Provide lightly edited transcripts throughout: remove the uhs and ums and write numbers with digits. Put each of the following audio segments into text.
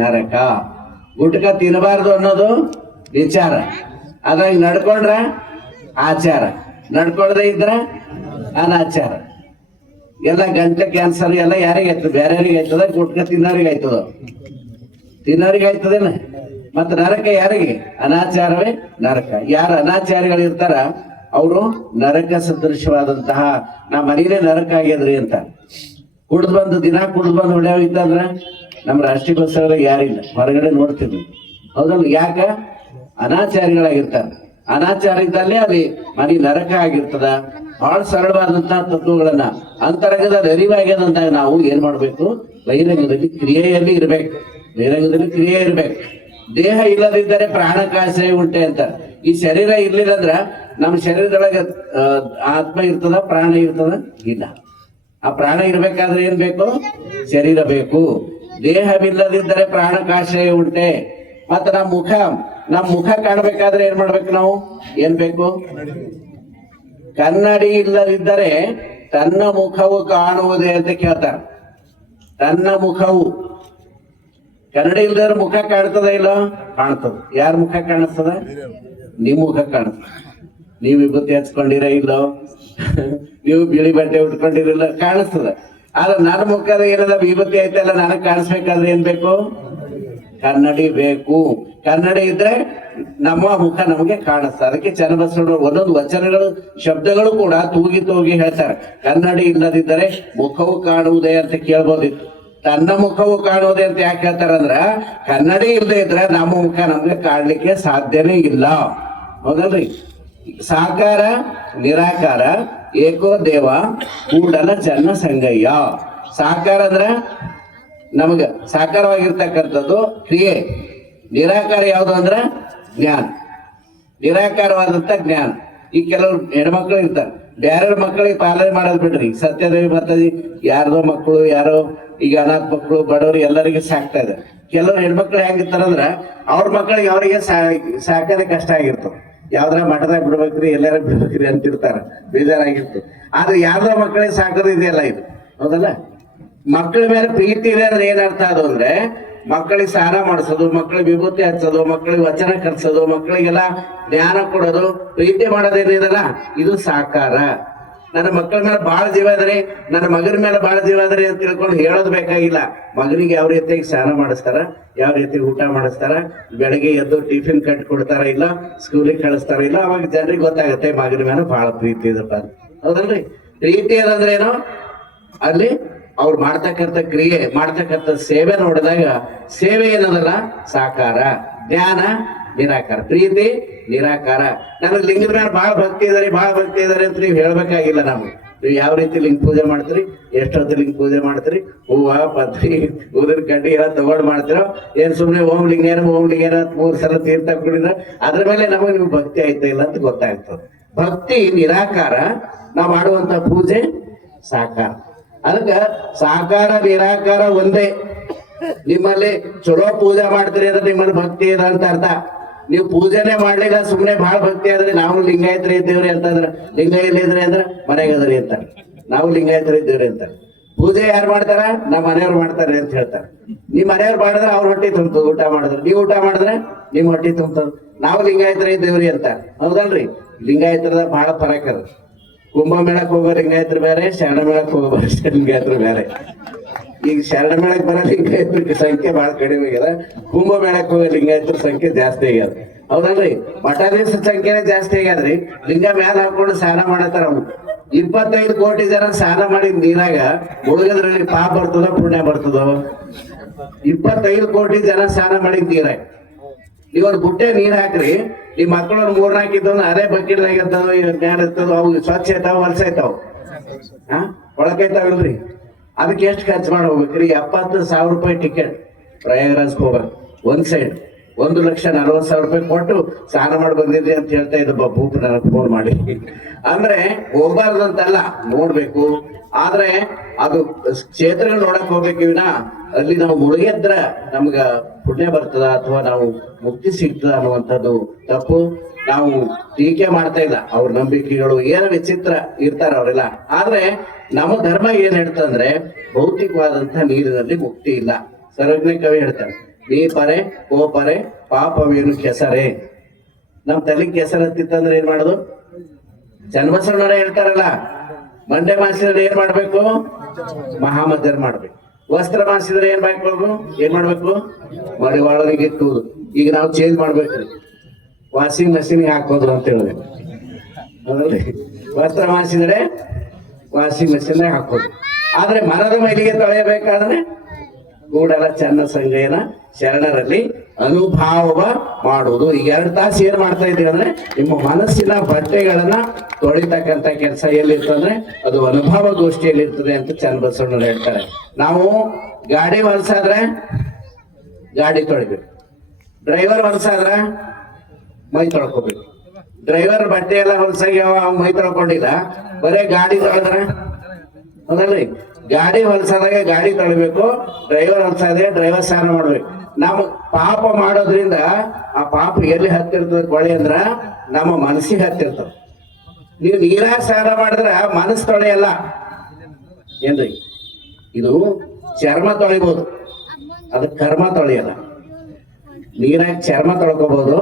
ನರಕ. ಗುಟ್ಕ ತಿನ್ನಬಾರ್ದು ಅನ್ನೋದು ವಿಚಾರ, ಅದ್ರಾಗ ನಡ್ಕೊಂಡ್ರ ಆಚಾರ, ನಡ್ಕೊಳ್ದೆ ಇದ್ರ ಅನಾಚಾರ. ಎಲ್ಲ ಗಂಟೆ ಕ್ಯಾನ್ಸರ್ ಎಲ್ಲ ಯಾರಿಗೆ ಆಯ್ತದ? ಬೇರೆಯವ್ರಿಗೆ ಆಯ್ತದ? ಗುಟ್ಕ ತಿನ್ನೋರಿಗೆ ಆಯ್ತದ? ತಿನ್ನೋರಿಗೆ ಆಯ್ತದೇನ? ಮತ್ತ ನರಕ ಯಾರಿಗೆ? ಅನಾಚಾರವೇ ನರಕ. ಯಾರು ಅನಾಚಾರಿಗಳು ಇರ್ತಾರ ಅವರು ನರಕ ಸದೃಶವಾದಂತಹ ನಾ ಮನೇನೆ ನರಕ ಆಗ್ಯದ್ರಿ ಅಂತ ಕುಡ್ದು ಬಂದು ದಿನ ಕುಡ್ದು ಬಂದು ಹೊಡ್ಯಾವ ಇತ್ತಂದ್ರ ನಮ್ಮ ರಾಷ್ಟ್ರೀಯ ಬಸ್ಸವ್ರಾಗ ಯಾರಿಲ್ಲ, ಹೊರಗಡೆ ನೋಡ್ತೀವಿ. ಹೌದಲ್ಲ? ಯಾಕ? ಅನಾಚಾರಿಗಳಾಗಿರ್ತಾರ. ಅನಾಚಾರ ಇದ್ದಲ್ಲಿ ಅಲ್ಲಿ ಮನೆ ನರಕ ಆಗಿರ್ತದ. ಬಹಳ ಸರಳವಾದಂತಹ ತತ್ವಗಳನ್ನ ಅಂತರಂಗದಲ್ಲಿ ಅರಿವಾಗ್ಯದಂದಾಗ ನಾವು ಏನ್ ಮಾಡ್ಬೇಕು? ಬಹಿರಂಗದಲ್ಲಿ ಕ್ರಿಯೆಯಲ್ಲಿ ಇರ್ಬೇಕು. ಬಹಿರಂಗದಲ್ಲಿ ಕ್ರಿಯೆ ಇರ್ಬೇಕು. ದೇಹ ಇಲ್ಲದಿದ್ದರೆ ಪ್ರಾಣಕಾಶಯ ಉಂಟೆ ಅಂತ. ಈ ಶರೀರ ಇರ್ಲಿಲ್ಲ ಅಂದ್ರ ನಮ್ಮ ಶರೀರದೊಳಗೆ ಆತ್ಮ ಇರ್ತದ, ಪ್ರಾಣ ಇರ್ತದ? ಇಲ್ಲ. ಆ ಪ್ರಾಣ ಇರ್ಬೇಕಾದ್ರೆ ಏನ್ ಬೇಕು? ಶರೀರ ಬೇಕು. ದೇಹವಿಲ್ಲದಿದ್ದರೆ ಪ್ರಾಣಕಾಶಯ ಉಂಟೆ. ಮತ್ತ ನಮ್ಮ ಮುಖ ಕಾಣಬೇಕಾದ್ರೆ ಏನ್ ಮಾಡ್ಬೇಕು ನಾವು? ಏನ್ ಬೇಕು? ಕನ್ನಡಿ ಇಲ್ಲದಿದ್ದರೆ ತನ್ನ ಮುಖವು ಕಾಣುವುದೇ ಅಂತ ಕೇಳ್ತಾರ. ತನ್ನ ಮುಖವು, ಕನ್ನಡಿ ಇಲ್ದವ್ರ ಮುಖ ಕಾಣ್ತದ ಇಲ್ಲ? ಕಾಣ್ತದ. ಯಾರ ಮುಖ ಕಾಣಿಸ್ತದ? ನಿಮ್ ಮುಖ ಕಾಣಿಸ್ತದ. ನೀವು ವಿಭೂತಿ ಹಚ್ಕೊಂಡಿರ ಇಲ್ಲೋ? ನೀವು ಬಿಳಿ ಬಟ್ಟೆ ಉಟ್ಕೊಂಡಿರಿಲ್ಲ? ಕಾಣಿಸ್ತದ. ಆದ್ರೆ ನನ್ನ ಮುಖದ ಏನದ ವಿಭೂತಿ ಐತಲ್ಲ, ನನಗ್ ಕಾಣಿಸ್ಬೇಕಾದ್ರೆ ಏನ್ ಬೇಕು? ಕನ್ನಡಿ ಬೇಕು. ಕನ್ನಡಿ ಇದ್ರೆ ನಮ್ಮ ಮುಖ ನಮಗೆ ಕಾಣಿಸ್ತದೆ. ಅದಕ್ಕೆ ಚನ್ನಬಸವಣ್ಣವರು ಒಂದೊಂದು ವಚನಗಳು, ಶಬ್ದಗಳು ಕೂಡ ತೂಗಿ ಹೇಳ್ತಾರೆ. ಕನ್ನಡಿ ಇಲ್ಲದಿದ್ದರೆ ಮುಖವು ಕಾಣುವುದೇ ಅಂತ ಕೇಳ್ಬೋದಿತ್ತು. ತನ್ನ ಮುಖವು ಕಾಣುವುದೇ ಅಂತ ಯಾಕೆ ಹೇಳ್ತಾರಂದ್ರ, ಕನ್ನಡಿ ಇಲ್ಲದೆ ಇದ್ರೆ ನಮ್ಮ ಮುಖ ನಮ್ಗೆ ಕಾಣ್ಲಿಕ್ಕೆ ಸಾಧ್ಯನೇ ಇಲ್ಲ. ಹೌದಲ್ರಿ? ಸಾಕಾರ ನಿರಾಕಾರ ಏಕೋ ದೇವ ಕೂಡಲ ಚನ್ನ ಸಂಗಯ್ಯ. ಸಾಕಾರ ಅಂದ್ರ ನಮಗ ಸಾಕಾರವಾಗಿರ್ತಕ್ಕಂಥದ್ದು ಕ್ರಿಯೆ. ನಿರಾಕಾರ ಯಾವುದು ಅಂದ್ರ ಜ್ಞಾನ. ನಿರಾಕಾರವಾದಂತ ಜ್ಞಾನ. ಈ ಕೆಲವ್ರು ಹೆಣ್ಮಕ್ಳು ಇರ್ತಾರೆ, ಬೇರೆ ಮಕ್ಕಳಿಗೆ ಪಾಲನೆ ಮಾಡೋದು ಬಿಡ್ರಿ. ಸತ್ಯದೇವಿ ಮತ್ತದಿ ಯಾರ್ದೋ ಮಕ್ಕಳು, ಯಾರೋ ಈಗ ಅನಾಥ ಮಕ್ಕಳು, ಬಡವರು ಎಲ್ಲರಿಗೆ ಸಾಕ್ತಾ ಇದ್ದಾರೆ. ಕೆಲವ್ರು ಹೆಣ್ಮಕ್ಳು ಹೆಂಗಿರ್ತಾರಂದ್ರ ಅವ್ರ ಮಕ್ಕಳಿಗೆ ಅವರಿಗೆ ಸಾಕೋದೇ ಕಷ್ಟ ಆಗಿರ್ತದೆ. ಯಾವ್ದಾರ ಮಠದಾಗ ಬಿಡ್ಬೇಕ್ರಿ, ಎಲ್ಲಾರ ಬಿಡ್ಬೇಕ್ರಿ ಅಂತಿರ್ತಾರ, ಬೇಜಾರಾಗಿರ್ತು. ಆದ್ರೆ ಯಾವ್ದೋ ಮಕ್ಕಳಿಗೆ ಸಾಕೋದು ಇದೆಯಲ್ಲ, ಇದು ಹೌದಲ್ಲ? ಮಕ್ಕಳ ಮೇಲೆ ಪ್ರೀತಿ ಇದೆ ಅಂದ್ರೆ ಏನರ್ಥ ಅದು ಅಂದ್ರೆ, ಮಕ್ಕಳಿಗೆ ಸ್ನಾನ ಮಾಡಿಸೋದು, ಮಕ್ಕಳಿಗೆ ವಿಭೂತಿ ಹಚ್ಚೋದು, ಮಕ್ಕಳಿಗೆ ವಚನ ಕಲಿಸೋದು, ಮಕ್ಕಳಿಗೆಲ್ಲ ಜ್ಞಾನ ಕೊಡೋದು, ಪ್ರೀತಿ ಮಾಡೋದೇನಿದಲ್ಲ, ಇದು ಸಾಕಾರ. ನನ್ನ ಮಕ್ಕಳ ಮೇಲೆ ಬಹಳ ಜೀವ ಅದ್ರಿ, ನನ್ನ ಮಗನ ಮೇಲೆ ಬಹಳ ಜೀವ ಅದ್ರಿ ಅಂತ ತಿಳ್ಕೊಂಡು ಹೇಳೋದು ಬೇಕಾಗಿಲ್ಲ. ಮಗನಿಗೆ ಯಾವ ರೀತಿಯಾಗಿ ಸ್ನಾನ ಮಾಡಿಸ್ತಾರ, ಯಾವ ರೀತಿ ಊಟ ಮಾಡಿಸ್ತಾರ, ಬೆಳಗ್ಗೆ ಎದ್ದು ಟಿಫಿನ್ ಕಟ್ಟಿ ಕೊಡ್ತಾರ ಇಲ್ಲ, ಸ್ಕೂಲಿಗೆ ಕಳಿಸ್ತಾರ ಇಲ್ಲ, ಅವಾಗ ಜನರಿಗೆ ಗೊತ್ತಾಗುತ್ತೆ ಮಗನ ಮೇಲೆ ಬಹಳ ಪ್ರೀತಿ ಇದಪ್ಪ. ಹೌದಲ್ರಿ? ಪ್ರೀತಿ ಅದಂದ್ರೆ ಏನೋ ಅಲ್ಲಿ ಅವ್ರು ಮಾಡ್ತಕ್ಕಂಥ ಕ್ರಿಯೆ, ಮಾಡ್ತಕ್ಕಂಥ ಸೇವೆ ನೋಡಿದಾಗ ಸೇವೆ ಏನದಲ್ಲ ಸಾಕಾರ, ಜ್ಞಾನ ನಿರಾಕಾರ, ಪ್ರೀತಿ ನಿರಾಕಾರ. ನನಗೆ ಲಿಂಗದ ಮೇಲೆ ಬಹಳ ಭಕ್ತಿ ಇದಾರೆ ಅಂತ ನೀವು ಹೇಳ್ಬೇಕಾಗಿಲ್ಲ. ನೀವು ಯಾವ ರೀತಿ ಲಿಂಗ ಪೂಜೆ ಮಾಡ್ತೀರಿ, ಎಷ್ಟೊತ್ತು ಲಿಂಗ ಪೂಜೆ ಮಾಡ್ತೀರಿ, ಹೂವ ಪತ್ರಿ ಊದಿನ ಕಡ್ಡಿ ಎಲ್ಲ ತಗೊಂಡು ಮಾಡ್ತಿರೋ, ಏನ್ ಸುಮ್ನೆ ಓಂ ಲಿಂಗೇನ 3 ಸಲ ತೀರ್ಥ ಕುಡಿದ್ರ ಅದ್ರ ಮೇಲೆ ನಮಗೆ ನಿಮ್ಗೆ ಭಕ್ತಿ ಆಯ್ತಾ ಇಲ್ಲ ಅಂತ ಗೊತ್ತಾಗ್ತದೆ. ಭಕ್ತಿ ನಿರಾಕಾರ, ನಾವು ಮಾಡುವಂತ ಪೂಜೆ ಸಾಕಾರ. ಅದಕ್ಕ ಸಾಕಾರ ನಿರಾಕಾರ ಒಂದೇ. ನಿಮ್ಮಲ್ಲಿ ಚಲೋ ಪೂಜೆ ಮಾಡ್ತೀರಿ ಅಂದ್ರೆ ನಿಮ್ಮಲ್ಲಿ ಭಕ್ತಿ ಇದೆ ಅಂತ ಅರ್ಥ. ನೀವು ಪೂಜೆನೆ ಮಾಡ್ಲಿಲ್ಲ, ಸುಮ್ನೆ ಬಹಳ ಭಕ್ತಿ ಆದ್ರೆ ನಾವು ಲಿಂಗಾಯತರ ಇದ್ದೇವ್ರಿ ಅಂತಂದ್ರ, ಲಿಂಗ ಎಲ್ಲಿದ್ರಿ ಅಂದ್ರ ಮನೆಗದ್ರಿ ಅಂತಾರೆ. ನಾವು ಲಿಂಗಾಯತರ ಇದ್ದೇವ್ರಿ ಅಂತಾರೆ. ಪೂಜೆ ಯಾರು ಮಾಡ್ತಾರ? ನಮ್ಮ ಮನೆಯವ್ರು ಮಾಡ್ತಾರೆ ಅಂತ ಹೇಳ್ತಾರೆ. ನಿಮ್ ಮನೆಯವ್ರು ಮಾಡಿದ್ರೆ ಅವ್ರ ಹೊಟ್ಟಿ ತುಂಬ್ತದ, ಊಟ ಮಾಡಿದ್ರೆ. ನೀವು ಊಟ ಮಾಡಿದ್ರೆ ನಿಮ್ ಹೊಟ್ಟಿ ತುಂಬ್ತದ. ನಾವು ಲಿಂಗಾಯತರ ಇದ್ದೇವ್ರಿ ಅಂತ. ಹೌದಲ್ರಿ? ಲಿಂಗಾಯತರದ ಬಹಳ ಫರಕ್ ಅದ. ಕುಂಭಮೇಳಕ್ ಹೋಗೋ ಲಿಂಗಾಯತರು ಬೇರೆ, ಶರಣ ಮೇಳಕ್ ಹೋಗೋ ಲಿಂಗಾಯತರು ಬೇರೆ. ಈಗ ಶರಣ ಮೇಳಕ್ ಬರೋ ಲಿಂಗಾಯತರ ಸಂಖ್ಯೆ ಬಹಳ ಕಡಿಮೆ ಆಗ್ಯದ, ಕುಂಭಮೇಳಕ್ ಹೋಗೋ ಲಿಂಗಾಯತರ ಸಂಖ್ಯೆ ಜಾಸ್ತಿ ಆಗ್ಯದ. ಹೌದಲ್ರಿ? ಮಠಾಧೀಶ ಸಂಖ್ಯೆನೇ ಜಾಸ್ತಿ ಆಗ್ಯದ್ರಿ. ಲಿಂಗ ಮ್ಯಾಲ ಹಾಕೊಂಡು ಸ್ನಾನ ಮಾಡತ್ತಾರ. 25 ಕೋಟಿ ಜನ ಸ್ನಾನ ಮಾಡಿದ ನೀರಾಗ ಮುಳುಗದ್ರಲ್ಲಿ ಪಾಪ ಬರ್ತದೋ ಪುಣ್ಯ ಬರ್ತದೋ? 25 ಕೋಟಿ ಜನ ಸ್ನಾನ ಮಾಡಿದ ನೀರಾಗ ನೀವೊಂದು ಬುಟ್ಟೆ ನೀರ್ ಹಾಕ್ರಿ, ಈ ಮಕ್ಕಳು 3-4 ಇದ್ದು ಅದೇ ಬಕೆಟ್ದಾಗ ಇರ್ತಾವ, ಜ್ಞಾನ ಇರ್ತದ, ಅವು ಸ್ವಚ್ಛ ಇರ್ತಾವ, ಹೊಲಸ ಇರ್ತಾವ, ಒಳಕೈತಾವಲ್ರಿ. ಅದಕ್ಕೆ ಎಷ್ಟು ಖರ್ಚು ಮಾಡಿ ಹೋಗ್ಬೇಕ್ರಿ? 70,000 ರೂಪಾಯಿ ಟಿಕೆಟ್ ಪ್ರಯಾಗರಾಜ್ ಹೋಗ್ಬೇಕು. ಒಂದ್ ಸೈಡ್ 1,40,000 ರೂಪಾಯಿ ಕೊಟ್ಟು ಸ್ನಾನ ಮಾಡಿ ಬಂದಿದ್ರಿ ಅಂತ ಹೇಳ್ತಾ ಇದ್ದ ಭೂಪ ನನಗೆ ಫೋನ್ ಮಾಡಿ. ಅಂದ್ರೆ ಹೋಗ್ಬಾರ್ದಂತಲ್ಲ, ನೋಡ್ಬೇಕು. ಆದ್ರೆ ಅದು ಕ್ಷೇತ್ರಗಳು ನೋಡಕ್ ಹೋಗ್ಬೇಕು ವಿನ ಅಲ್ಲಿ ನಾವು ಮುಳುಗಿದ್ರ ನಮ್ಗ ಪುಣ್ಯ ಬರ್ತದ ಅಥವಾ ನಾವು ಮುಕ್ತಿ ಸಿಗ್ತದ ಅನ್ನುವಂಥದ್ದು ತಪ್ಪು. ನಾವು ಟೀಕೆ ಮಾಡ್ತಾ ಇಲ್ಲ. ಅವ್ರ ನಂಬಿಕೆಗಳು ಏನೋ ವಿಚಿತ್ರ ಇರ್ತಾರ ಅವರೆಲ್ಲ. ಆದ್ರೆ ನಮ್ಮ ಧರ್ಮ ಏನ್ ಹೇಳ್ತಂದ್ರೆ ಭೌತಿಕವಾದಂತಹ ನೀರಿನಲ್ಲಿ ಮುಕ್ತಿ ಇಲ್ಲ, ಸರ್ವಜ್ಞ ಕವಿ ಹೇಳ್ತಾರೆ, ನೀ ಪರೆ ಓ ಪರೆ ಪಾಪವೇನು ಕೆಸರೇ. ನಮ್ ತಲೆ ಕೆಸರು ಹತ್ತಿತ್ತಂದ್ರೆ ಏನ್ ಮಾಡೋದು? ಚನ್ನಬಸವಣ್ಣರೇ ಹೇಳ್ತಾರಲ್ಲ, ಮಂಡೆ ಮಾಸಿದ್ರೆ ಏನ್ ಮಾಡ್ಬೇಕು? ಮಹಾಮದ್ಯರ್ ಮಾಡ್ಬೇಕು. ವಸ್ತ್ರ ಮಾಸಿದ್ರೆ ಏನ್ ಮಾಡ್ಬೇಕು? ಮಡಿವಾಳನಿಗೆ ಇಟ್ಟುವುದು. ಈಗ ನಾವು ಚೇಂಜ್ ಮಾಡ್ಬೇಕ್ರಿ, ವಾಷಿಂಗ್ ಮಷೀನ್ಗೆ ಹಾಕೋದು ಅಂತ ಹೇಳಿದೆ. ಹೌದಲ್ರಿ? ವಸ್ತ್ರ ಮಾಸಿದ್ರೆ ವಾಷಿಂಗ್ ಮಷೀನ್ ಹಾಕೋದು. ಆದ್ರೆ ಮರದ ಮೈಲಿಗೆ ತೊಳೆಯಬೇಕಾದ್ರೆ ಕೂಡಲ ಚನ್ನ ಸಂಗಯ್ಯನ ಶರಣರಲ್ಲಿ ಅನುಭಾವ ಮಾಡುವುದು. ಈಗ 2 ತಾಸು ಏನ್ ಮಾಡ್ತಾ ಇದೀವಿ ಅಂದ್ರೆ, ನಿಮ್ಮ ಮನಸ್ಸಿನ ಬಟ್ಟೆಗಳನ್ನ ತೊಳಿತಕ್ಕಂತ ಕೆಲಸ ಎಲ್ಲಿರ್ತಂದ್ರೆ ಅದು ಅನುಭವ ಗೋಷ್ಠಿಯಲ್ಲಿ ಇರ್ತದೆ ಅಂತ ಚನ್ನಬಸವಣ್ಣರು ಹೇಳ್ತಾರೆ. ನಾವು ಗಾಡಿ ಹೊಲ್ಸಾದ್ರೆ ಗಾಡಿ ತೊಳಿಬೇಕು, ಡ್ರೈವರ್ ಹೊಲ್ಸಾದ್ರ ಮೈ ತೊಳ್ಕೊಬೇಕು. ಡ್ರೈವರ್ ಬಟ್ಟೆ ಎಲ್ಲ ಹೊಲ್ಸಾಗ್ಯಾವ, ಮೈ ತೊಳ್ಕೊಂಡಿಲ್ಲ, ಬರೇ ಗಾಡಿ ತೊಳೆದ್ರ ಹೌದಲ್ರಿ? ಗಾಡಿ ಹೊಲ್ಸಾದಾಗ ಗಾಡಿ ತೊಳಿಬೇಕು, ಡ್ರೈವರ್ ಹೊಲ್ಸಾದ್ರೆ ಡ್ರೈವರ್ ಸ್ನಾನ ಮಾಡ್ಬೇಕು. ನಾವು ಪಾಪ ಮಾಡೋದ್ರಿಂದ ಆ ಪಾಪ ಎಲ್ಲಿ ಹತ್ತಿರ್ತದ ಕೊಳೆ ಅಂದ್ರ ನಮ್ಮ ಮನಸ್ಸಿಗೆ ಹತ್ತಿರ್ತದ. ನೀವು ನೀರಾಗ ಸ್ನಾನ ಮಾಡಿದ್ರ ಮನಸ್ಸು ತೊಳೆಯಲ್ಲ ಏನ್ರಿ? ಇದು ಚರ್ಮ ತೊಳಿಬಹುದು, ಅದು ಕರ್ಮ ತೊಳೆಯಲ್ಲ. ನೀರಾಗ ಚರ್ಮ ತೊಳ್ಕೊಬಹುದು,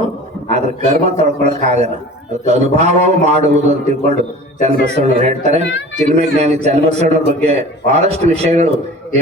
ಆದ್ರೆ ಕರ್ಮ ತೊಳ್ಕೊಳಕ್ ಆಗಲ್ಲ. ಅದಕ್ಕೆ ಅನುಭವ ಮಾಡುವುದು ಅಂತ ತಿಳ್ಕೊಂಡು ಚನ್ನಬಸವಣ್ಣರು ಹೇಳ್ತಾರೆ. ಚಿನ್ಮಯ ಜ್ಞಾನಿ ಚನ್ನಬಸವಣ್ಣರ ಬಗ್ಗೆ ಬಹಳಷ್ಟು ವಿಷಯಗಳು